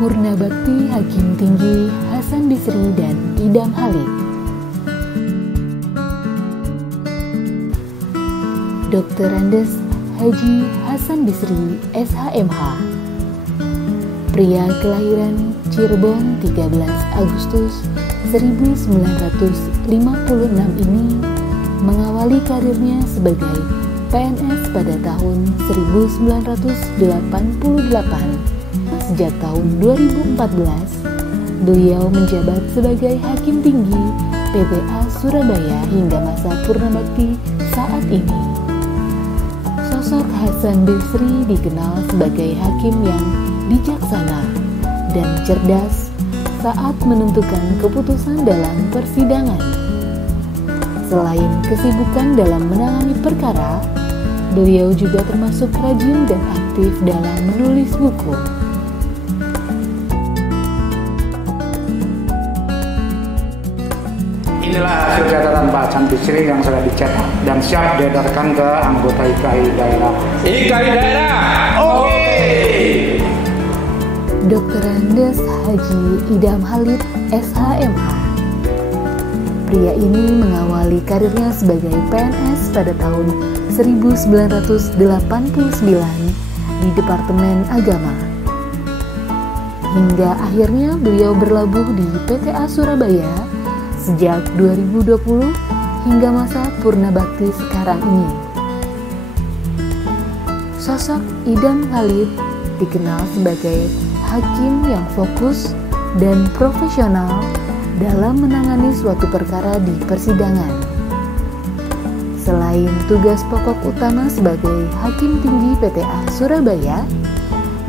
Purna Bakti Hakim Tinggi Hasan Bisri dan Idam Halid. Dr. Andes Haji Hasan Bisri, SHMH. Pria kelahiran Cirebon 13 Agustus 1956 ini mengawali karirnya sebagai PNS pada tahun 1988. Sejak tahun 2014, beliau menjabat sebagai Hakim Tinggi PTA Surabaya hingga masa purna bakti saat ini. Sosok Hasan Bisri dikenal sebagai hakim yang bijaksana dan cerdas saat menentukan keputusan dalam persidangan. Selain kesibukan dalam menangani perkara, beliau juga termasuk rajin dan aktif dalam menulis buku. Inilah hasil catatan Pak Hasan Bisri yang sudah dicetak dan siap diedarkan ke anggota IKI daerah. IKI daerah, oke. Dr. Andes Haji Idam Halid, SHMH. Pria ini mengawali karirnya sebagai PNS pada tahun 1989 di Departemen Agama. Hingga akhirnya beliau berlabuh di PTA Surabaya sejak 2020 hingga masa purna bakti sekarang ini. Sosok Idam Halid dikenal sebagai hakim yang fokus dan profesional dalam menangani suatu perkara di persidangan. Selain tugas pokok utama sebagai Hakim Tinggi PTA Surabaya,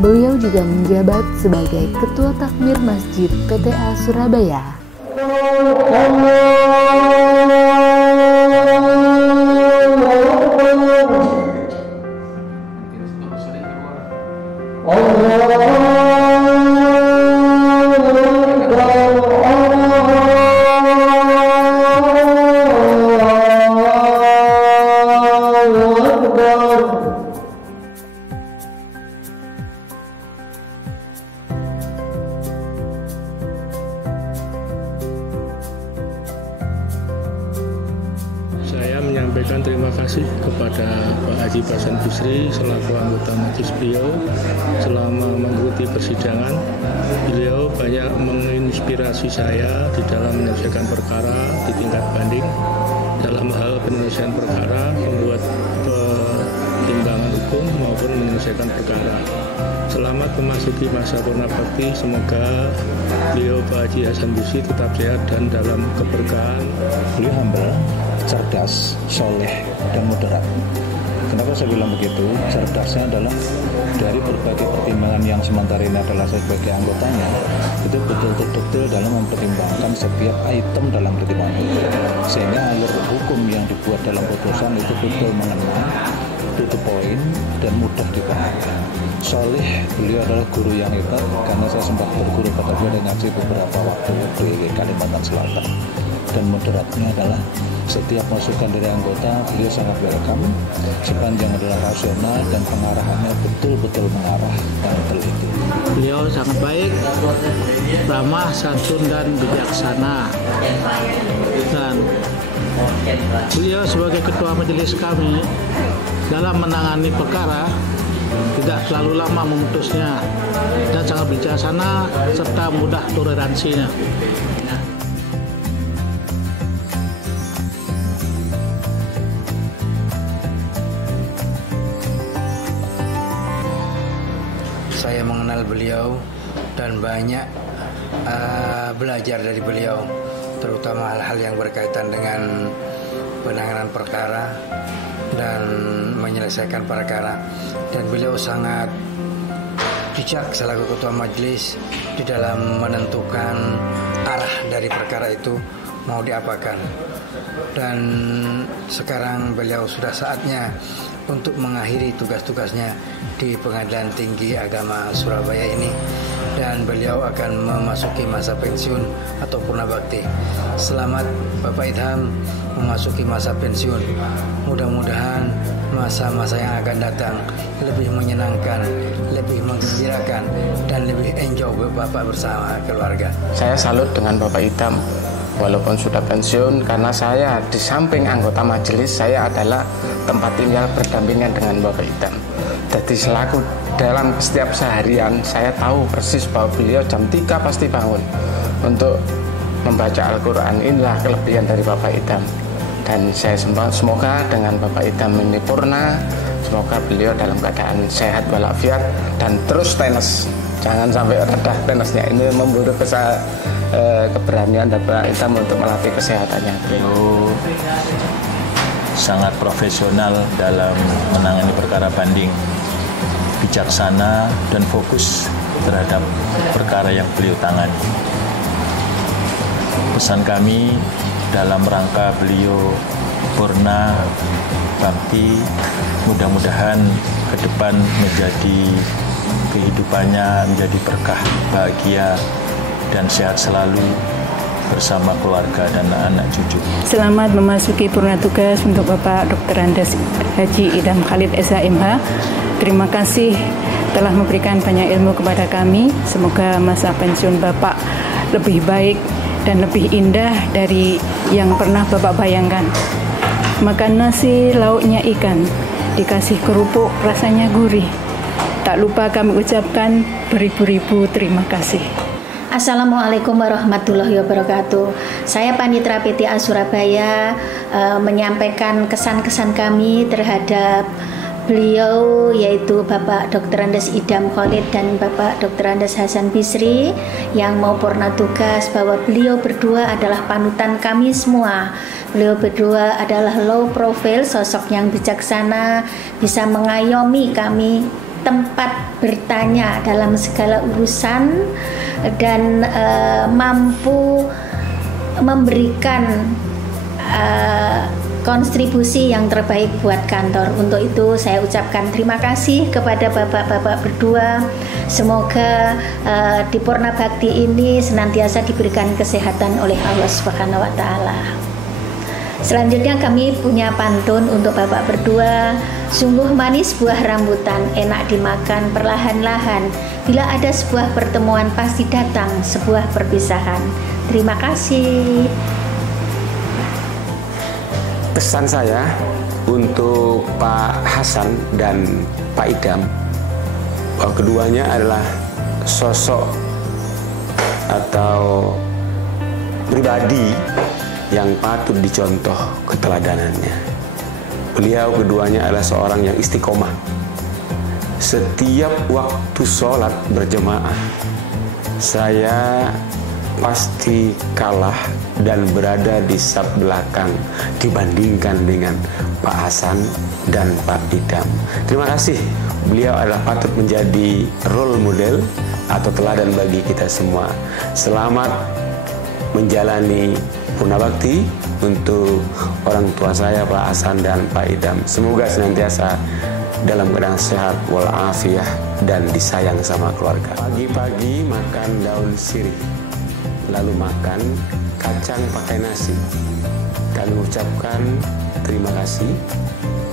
beliau juga menjabat sebagai Ketua Takmir Masjid PTA Surabaya. Saya menyampaikan terima kasih kepada Pak Haji Hasan Bisri selaku anggota majelis beliau selama mengikuti persidangan. Beliau banyak menginspirasi saya di dalam menyelesaikan perkara di tingkat banding, dalam hal penyelesaian perkara, membuat pertimbangan hukum maupun menyelesaikan perkara. Selamat memasuki masa purna bakti, semoga beliau Pak Haji Hasan Bisri tetap sehat dan dalam keberkahan. Beliau humble, cerdas, soleh, dan moderat. Kenapa saya bilang begitu? Cerdasnya adalah dari berbagai pertimbangan yang sementara ini adalah saya sebagai anggotanya, itu betul-betul detail dalam mempertimbangkan setiap item dalam pertimbangan hukum, sehingga alur hukum yang dibuat dalam putusan itu betul mengena, to the point, dan mudah dipahami. Soleh, beliau adalah guru yang hebat karena saya sempat berguru pada beliau dan ngaji beberapa waktu di Kalimantan Selatan. Dan moderatnya adalah setiap masukan dari anggota beliau sangat welcome sepanjang adalah rasional dan pengarahannya betul-betul mengarah dan teliti. Beliau sangat baik, ramah, santun, dan bijaksana. Dan beliau sebagai ketua majelis kami dalam menangani perkara tidak terlalu lama memutusnya dan sangat bijaksana serta mudah toleransinya. Saya mengenal beliau dan banyak belajar dari beliau, terutama hal-hal yang berkaitan dengan penanganan perkara dan menyelesaikan perkara. Dan beliau sangat bijak selaku ketua majelis di dalam menentukan arah dari perkara itu mau diapakan. Dan sekarang beliau sudah saatnya untuk mengakhiri tugas-tugasnya di Pengadilan Tinggi Agama Surabaya ini, dan beliau akan memasuki masa pensiun atau purna bakti. Selamat Bapak Idham memasuki masa pensiun. Mudah-mudahan masa-masa yang akan datang lebih menyenangkan, lebih menggembirakan, dan lebih enjoy Bapak bersama keluarga. Saya salut dengan Bapak Idam, walaupun sudah pensiun, karena saya di samping anggota majelis, saya adalah tempat tinggal berdampingan dengan Bapak Idam. Jadi selaku dalam setiap seharian, saya tahu persis bahwa beliau jam 3 pasti bangun untuk membaca Al-Quran. Inilah kelebihan dari Bapak Idam. Dan saya semoga dengan Bapak Idam ini purna, semoga beliau dalam keadaan sehat walafiat dan terus tenis. Jangan sampai redah tenisnya. Ini memburu keberanian Bapak Idam untuk melatih kesehatannya. Beliau sangat profesional dalam menangani perkara banding, bijaksana dan fokus terhadap perkara yang beliau tangani. Pesan kami dalam rangka beliau purna bakti, mudah-mudahan ke depan menjadi kehidupannya menjadi berkah, bahagia dan sehat selalu bersama keluarga dan anak cucu. Selamat memasuki purna tugas untuk Bapak Dr. Andes Haji Idam Khalid SHMH. Terima kasih telah memberikan banyak ilmu kepada kami. Semoga masa pensiun Bapak lebih baik dan lebih indah dari yang pernah Bapak bayangkan. Makan nasi, lauknya ikan, dikasih kerupuk, rasanya gurih. Tak lupa kami ucapkan beribu-ribu terima kasih. Assalamualaikum warahmatullahi wabarakatuh. Saya Panitra PTA Surabaya menyampaikan kesan-kesan kami terhadap beliau, yaitu Bapak Dr. Andes Idam Khalid dan Bapak Dr. Andes Hasan Bisri yang mau purna tugas, bahwa beliau berdua adalah panutan kami semua. Beliau berdua adalah low profile, sosok yang bijaksana, bisa mengayomi kami tempat bertanya dalam segala urusan, dan mampu memberikan kontribusi yang terbaik buat kantor. Untuk itu saya ucapkan terima kasih kepada bapak-bapak berdua. Semoga di Purna Bakti ini senantiasa diberikan kesehatan oleh Allah Subhanahu wa taala. Selanjutnya kami punya pantun untuk bapak berdua. Sungguh manis buah rambutan, enak dimakan perlahan-lahan. Bila ada sebuah pertemuan pasti datang sebuah perpisahan. Terima kasih. Pesan saya untuk Pak Hasan dan Pak Idam, bahwa keduanya adalah sosok atau pribadi yang patut dicontoh keteladanannya. Beliau keduanya adalah seorang yang istiqomah. Setiap waktu sholat berjemaah, saya pasti kalah dan berada di saf belakang dibandingkan dengan Pak Hasan dan Pak Idam. Terima kasih. Beliau adalah patut menjadi role model atau teladan bagi kita semua. Selamat menjalani Purna Bakti untuk orang tua saya Pak Hasan dan Pak Idam. Semoga senantiasa dalam keadaan sehat walafiat dan disayang sama keluarga. Pagi-pagi makan daun sirih, lalu makan kacang pakai nasi. Kami ucapkan terima kasih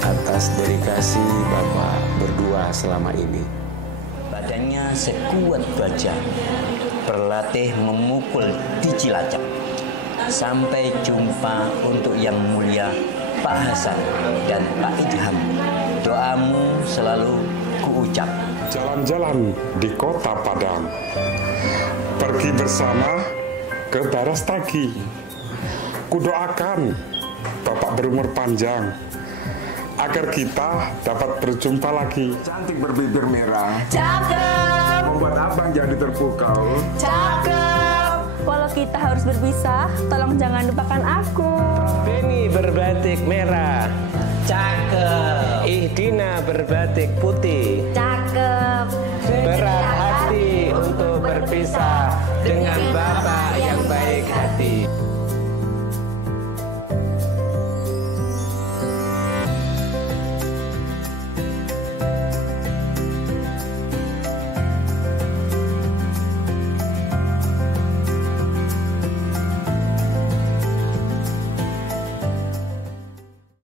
atas dedikasi Bapak berdua selama ini. Badannya sekuat baja, berlatih memukul di Cilacap. Sampai jumpa untuk yang mulia Pak Hasan dan Pak Idham. Doamu selalu kuucap. Jalan-jalan di kota Padang, pergi bersama ke Barastagi. Kudoakan Bapak berumur panjang agar kita dapat berjumpa lagi. Cantik berbibir merah, Cakep. membuat abang jadi terpukau. Cakep. Walau kita harus berpisah, tolong jangan lupakan aku. Beni berbatik merah, Cakep. Ihdina berbatik putih, Cakep. Berat hati untuk berpisah,